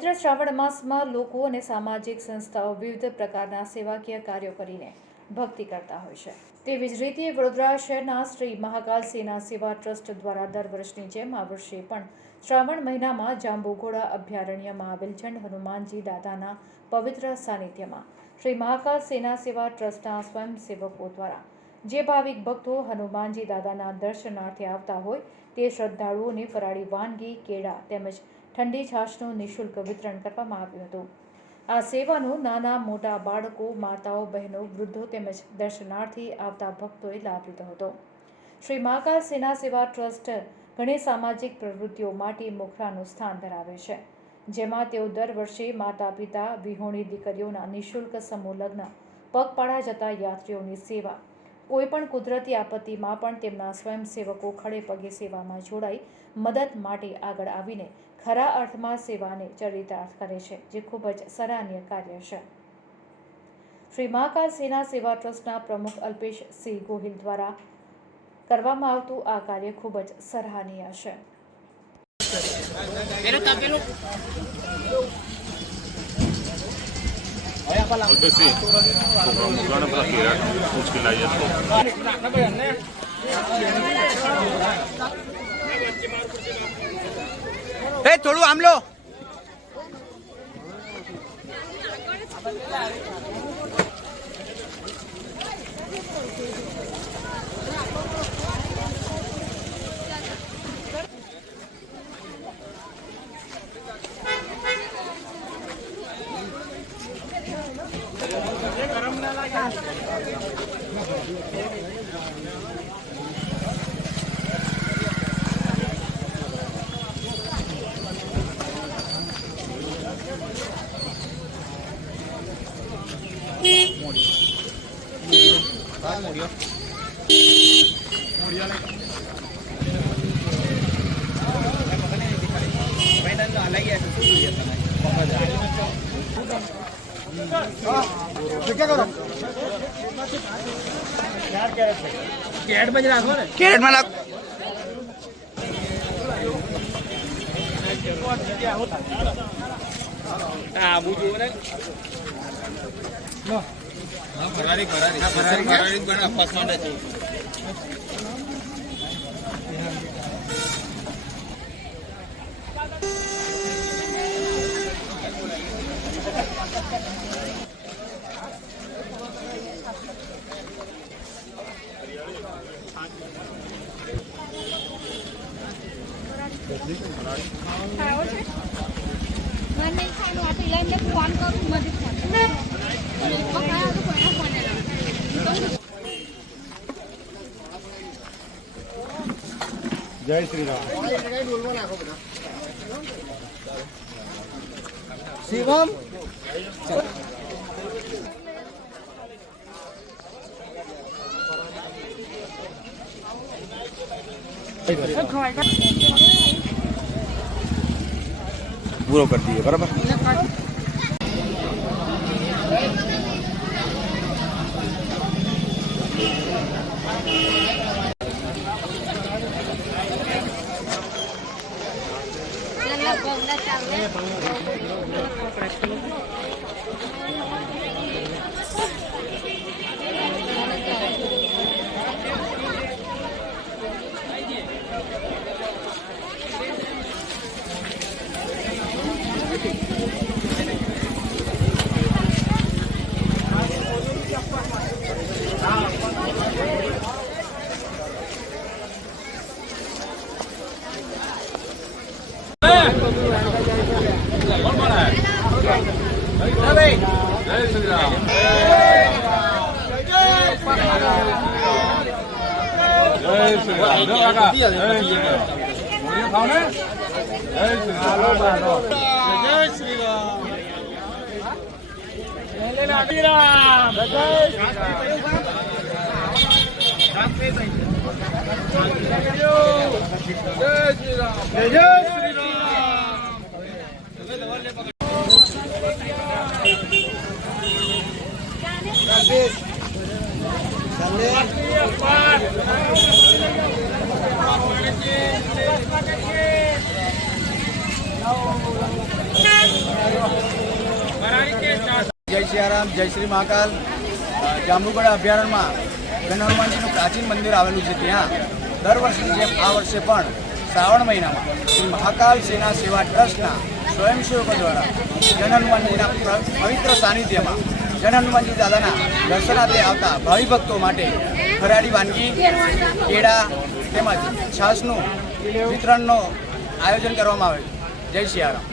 પવિત્ર શ્રાવણ માસમાં લોકો અને સામાજિક સંસ્થાઓ વિવિધ પ્રકારના સેવાકીય કાર્યો કરીને ભક્તિ કરતા હોય છે। તેવી જ રીતે વડોદરા શહેરના શ્રી મહાકાલ સેના સેવા ટ્રસ્ટ દ્વારા દર વર્ષની જેમ આ વર્ષે પણ શ્રાવણ મહિનામાં જાંબુઘોડા અભયારણ્યમાં આવેલ ચંડ હનુમાનજી દાદાના પવિત્ર સાનિધ્યમાં શ્રી મહાકાલ સેના સેવા ટ્રસ્ટના સ્વયંસેવકો દ્વારા જે ભાવિક ભક્તો હનુમાનજી દાદાના દર્શનાર્થે આવતા હોય તે શ્રદ્ધાળુઓને ફરાળી વાનગી, કેળા તેમજ ઠંડી છાશનું નિઃશુલ્ક વિતરણ કરવામાં આવ્યું હતું। આ સેવાનો નાના મોટા બાળકો, માતાઓ, બહેનો, વૃદ્ધો તેમજ દર્શનાર્થી આવતા ભક્તોએ લાભ લીધો હતો। શ્રી મહાકાલ સેના સેવા ટ્રસ્ટ ઘણી સામાજિક પ્રવૃત્તિઓ માટે મોખરાનું સ્થાન ધરાવે છે, જેમાં તેઓ દર વર્ષે માતા પિતા, વિહોણી દીકરીઓના નિઃશુલ્ક સમૂહ લગ્ન, પગપાળા જતા યાત્રીઓની સેવા, કોઈપણ કુદરતી આપત્તિમાં પણ તેમના સ્વયંસેવકો ખડે પગે સેવામાં જોડાઈ મદદ માટે આગળ આવીને ખરા અર્થમાં સેવાને ચરિતાર્થ કરે છે, જે ખૂબ જ સરાહનીય કાર્ય છે। શ્રી મહાકાલ સેના સેવા ટ્રસ્ટના પ્રમુખ અલ્પેશસિંહ ગોહિલ દ્વારા કરવામાં આવતું આ કાર્ય ખૂબ જ સરાહનીય છે। થોડું આમ લો। कैरेट में રાખો ને, कैरेट में રાખો। આ બુજો ને નો ફરારી બના આપસ માં છે। जय श्री राम। शिवम पूरा कर दिए बराबर। जय श्री राम। जय श्री राम। जय श्री राम। સિયારામ, જય શ્રી મહાકાલ. જાંબુગડા અભયારણ્યમાં જન હનુમાનજીનું પ્રાચીન મંદિર આવેલું છે. ત્યાં દર વર્ષની જેમ આ વર્ષે પણ શ્રાવણ મહિનામાં શ્રી મહાકાલ સેના સેવા ટ્રસ્ટના સ્વયંસેવકો દ્વારા જન હનુમાનજીના પવિત્ર સાનિધ્યમાં જન હનુમાનજી દાદાના દર્શનાર્થે આવતા ભાવિ ભક્તો માટે ફરાળી વાનગી, કેળા તેમજ છાશનું વિતરણનું આયોજન કરવામાં આવે છે. જય સિયારામ.